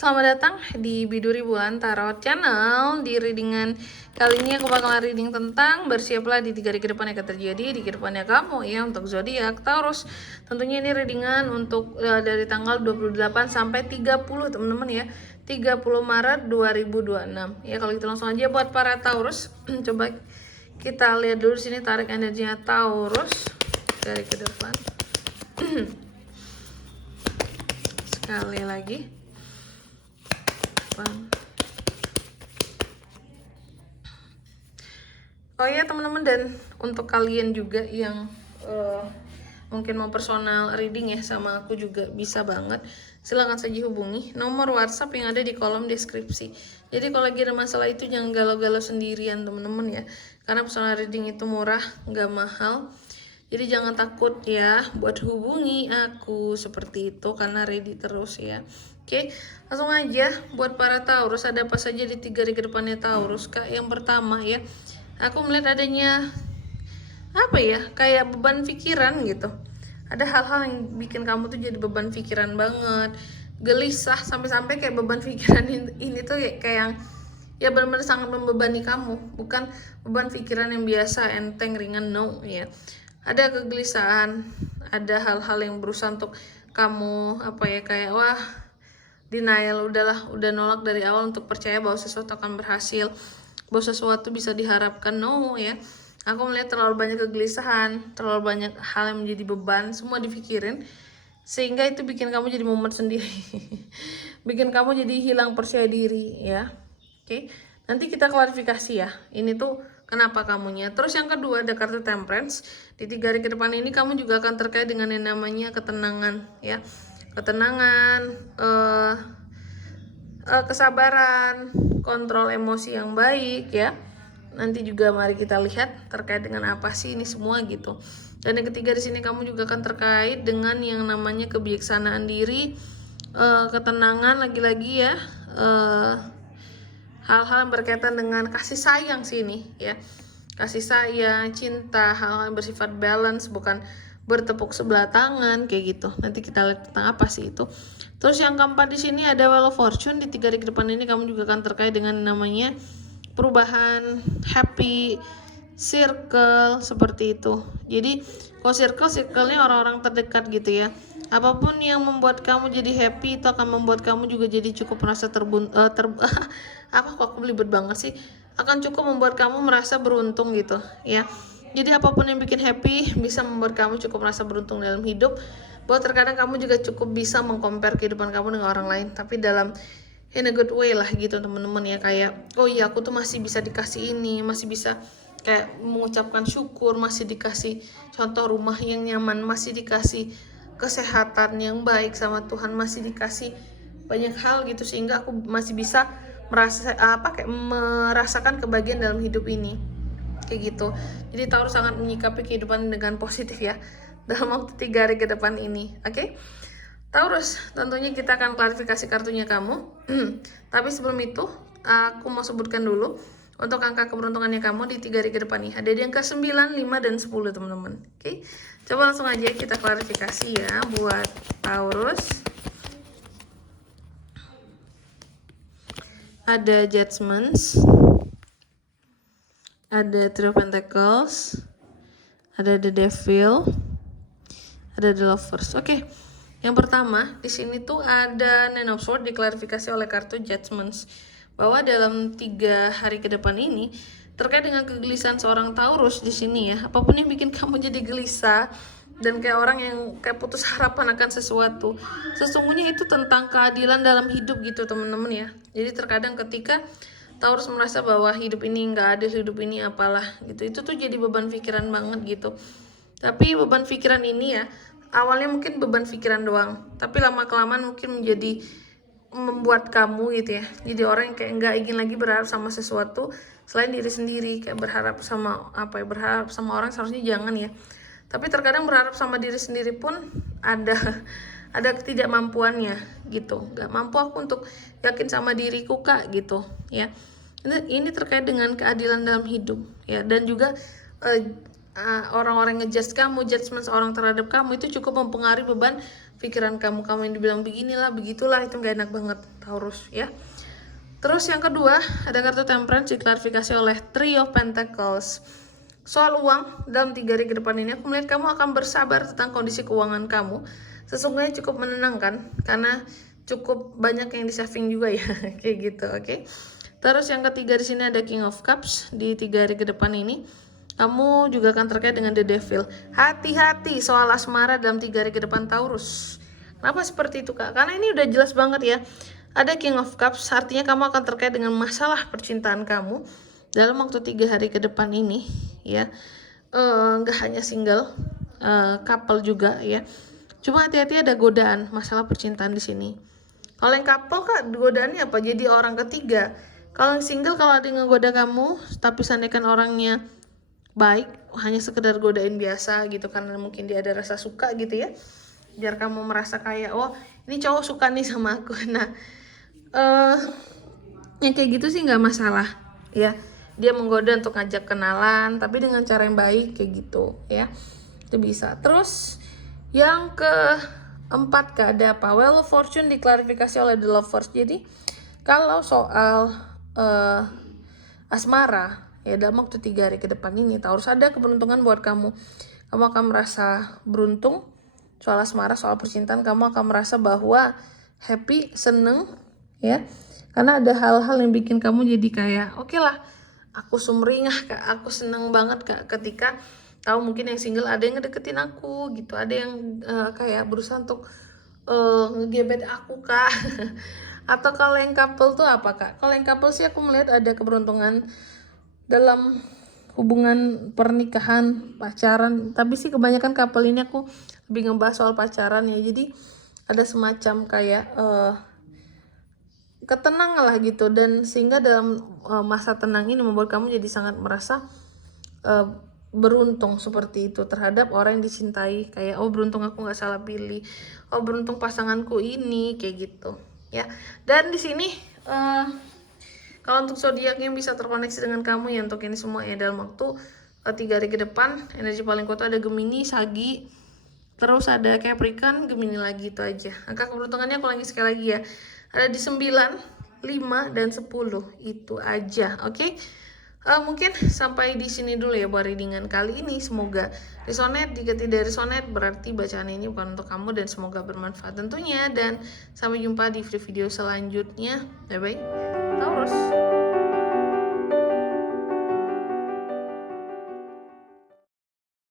Selamat datang di Biduri Bulan Tarot Channel. Di readingan kali ini aku bakalan reading tentang bersiaplah di 3 hari ke depan akan terjadi di kehidupannya kamu ya untuk zodiak Taurus. Tentunya ini readingan untuk dari tanggal 28 sampai 30 teman-teman ya. 30 Maret 2026. Ya kalau gitu langsung aja buat para Taurus. Coba kita lihat dulu sini tarik energinya Taurus dari ke depan. Sekali lagi. Oh ya teman-teman, dan untuk kalian juga yang mungkin mau personal reading ya sama aku juga bisa banget, silahkan saja hubungi nomor WhatsApp yang ada di kolom deskripsi. Jadi kalau lagi ada masalah itu jangan galau-galau sendirian teman-teman ya, karena personal reading itu murah, nggak mahal. Jadi jangan takut ya buat hubungi aku seperti itu, karena ready terus ya. Oke, langsung aja buat para Taurus, ada apa saja di 3 hari ke depannya Taurus Kak. Yang pertama ya, aku melihat adanya apa ya, kayak beban pikiran gitu. Ada hal-hal yang bikin kamu tuh jadi beban pikiran banget, gelisah, sampai-sampai kayak beban pikiran ini tuh kayak yang ya benar-benar sangat membebani kamu. Bukan beban pikiran yang biasa, enteng, ringan, no ya. Ada kegelisahan, ada hal-hal yang berusaha untuk kamu apa ya, kayak wah denial, udah nolak dari awal untuk percaya bahwa sesuatu akan berhasil, bahwa sesuatu bisa diharapkan, no ya. Aku melihat terlalu banyak kegelisahan, terlalu banyak hal yang menjadi beban, semua dipikirin, sehingga itu bikin kamu jadi mumet sendiri. Bikin kamu jadi hilang percaya diri ya. Oke, nanti kita klarifikasi ya, ini tuh kenapa kamunya. Terus yang kedua ada kartu Temperance. Di 3 hari ke depan ini kamu juga akan terkait dengan yang namanya ketenangan ya. Ketenangan, kesabaran, kontrol emosi yang baik ya. Nanti juga mari kita lihat terkait dengan apa sih ini semua gitu. Dan yang ketiga di sini kamu juga akan terkait dengan yang namanya kebijaksanaan diri, ketenangan, lagi-lagi ya, hal-hal yang berkaitan dengan kasih sayang sini ya. Kasih sayang, cinta, hal-hal yang bersifat balance, bukan bertepuk sebelah tangan kayak gitu. Nanti kita lihat tentang apa sih itu. Terus yang keempat di sini ada Wheel of Fortune. Di 3 hari ke depan ini kamu juga akan terkait dengan namanya perubahan, happy circle seperti itu. Jadi kalau circle-nya orang-orang terdekat gitu ya. Apapun yang membuat kamu jadi happy itu akan membuat kamu juga jadi cukup merasa apa kok aku belibet banget sih, akan cukup membuat kamu merasa beruntung gitu ya. Jadi apapun yang bikin happy bisa membuat kamu cukup merasa beruntung dalam hidup. Bahwa terkadang kamu juga cukup bisa mengcompare kehidupan kamu dengan orang lain, tapi dalam in a good way lah gitu teman-teman ya. Kayak oh iya aku tuh masih bisa dikasih ini, masih bisa kayak mengucapkan syukur, masih dikasih contoh rumah yang nyaman, masih dikasih kesehatan yang baik sama Tuhan, masih dikasih banyak hal gitu, sehingga aku masih bisa merasakan kebahagiaan dalam hidup ini kayak gitu. Jadi Taurus sangat menyikapi kehidupan dengan positif ya dalam waktu 3 hari ke depan ini. Oke? Taurus, tentunya kita akan klarifikasi kartunya kamu. Tapi sebelum itu, aku mau sebutkan dulu untuk angka keberuntungannya kamu di 3 hari ke depan nih. Ada di angka 9, 5, dan 10 teman-teman. Oke? Coba langsung aja kita klarifikasi ya buat Taurus. Ada Judgments, ada Three of Pentacles, ada The Devil, ada The Lovers. Oke. Yang pertama, di sini tuh ada Nine of Swords diklarifikasi oleh kartu Judgments, bahwa dalam 3 hari ke depan ini terkait dengan kegelisahan seorang Taurus di sini ya, apapun yang bikin kamu jadi gelisah dan kayak orang yang kayak putus harapan akan sesuatu, sesungguhnya itu tentang keadilan dalam hidup gitu teman-teman ya. Jadi terkadang ketika Taurus merasa bahwa hidup ini nggak adil, hidup ini apalah gitu, itu tuh jadi beban pikiran banget gitu. Tapi beban pikiran ini ya awalnya mungkin beban pikiran doang, tapi lama kelamaan mungkin menjadi membuat kamu gitu ya jadi orang yang kayak nggak ingin lagi berharap sama sesuatu selain diri sendiri. Kayak berharap sama apa ya, berharap sama orang seharusnya jangan ya, tapi terkadang berharap sama diri sendiri pun ada ketidakmampuannya gitu. Nggak mampu aku untuk yakin sama diriku kak gitu ya. Ini terkait dengan keadilan dalam hidup ya. Dan juga orang-orang ngejudge kamu, judgement seorang terhadap kamu itu cukup mempengaruhi beban pikiran kamu yang dibilang beginilah begitulah, itu nggak enak banget Taurus ya. Terus yang kedua ada kartu Temperance diklarifikasi oleh Three of Pentacles. Soal uang dalam 3 hari ke depan ini aku melihat kamu akan bersabar tentang kondisi keuangan kamu. Sesungguhnya cukup menenangkan karena cukup banyak yang di saving juga ya kayak gitu, oke. Terus yang ketiga di sini ada King of Cups. Di 3 hari ke depan ini kamu juga akan terkait dengan The Devil. Hati-hati soal asmara dalam 3 hari ke depan Taurus. Kenapa seperti itu Kak? Karena ini udah jelas banget ya. Ada King of Cups, artinya kamu akan terkait dengan masalah percintaan kamu dalam waktu 3 hari ke depan ini ya. Nggak hanya single, couple juga ya. Cuma hati-hati ada godaan masalah percintaan di sini. Kalau yang couple Kak, godaannya apa? Jadi orang ketiga. Kalau yang single, kalau ada yang ngegoda kamu, tapi seandainya orangnya baik, hanya sekedar godain biasa gitu, karena mungkin dia ada rasa suka gitu ya, biar kamu merasa kayak, oh ini cowok suka nih sama aku. Nah, yang kayak gitu sih nggak masalah ya. Dia menggoda untuk ngajak kenalan, tapi dengan cara yang baik kayak gitu ya, itu bisa. Terus yang keempat Kak, ada apa? Wheel of Fortune diklarifikasi oleh The Lovers. Jadi kalau soal asmara ya, dalam waktu 3 hari ke depan ini Taurus ada keberuntungan buat kamu. Kamu akan merasa beruntung soal asmara, soal percintaan. Kamu akan merasa bahwa happy, seneng ya, karena ada hal-hal yang bikin kamu jadi kayak oke lah, aku sumringah Kak, aku seneng banget Kak ketika tahu mungkin yang single ada yang ngedeketin aku gitu, ada yang kayak berusaha untuk ngegebet aku Kak. Atau kalau yang couple tuh apa Kak? Kalau yang couple sih aku melihat ada keberuntungan dalam hubungan pernikahan, pacaran. Tapi sih kebanyakan couple ini aku lebih ngebahas soal pacaran ya. Jadi ada semacam kayak ketenangan lah gitu, dan sehingga dalam masa tenang ini membuat kamu jadi sangat merasa beruntung seperti itu terhadap orang yang dicintai. Kayak oh beruntung aku nggak salah pilih, oh beruntung pasanganku ini, kayak gitu ya. Dan di sini kalau untuk zodiak yang bisa terkoneksi dengan kamu ya, untuk ini semua ya dalam waktu 3 hari ke depan, energi paling kuat ada Gemini, Sagi, terus ada Capricorn, Gemini lagi, itu aja. Angka keberuntungannya aku lagi sekali lagi ya, ada di 9, 5, dan 10, itu aja, oke. Mungkin sampai di sini dulu ya buat readingan kali ini. Semoga resonate. Jika tidak resonate berarti bacaan ini bukan untuk kamu, dan semoga bermanfaat tentunya. Dan sampai jumpa di video selanjutnya. Bye bye Taurus.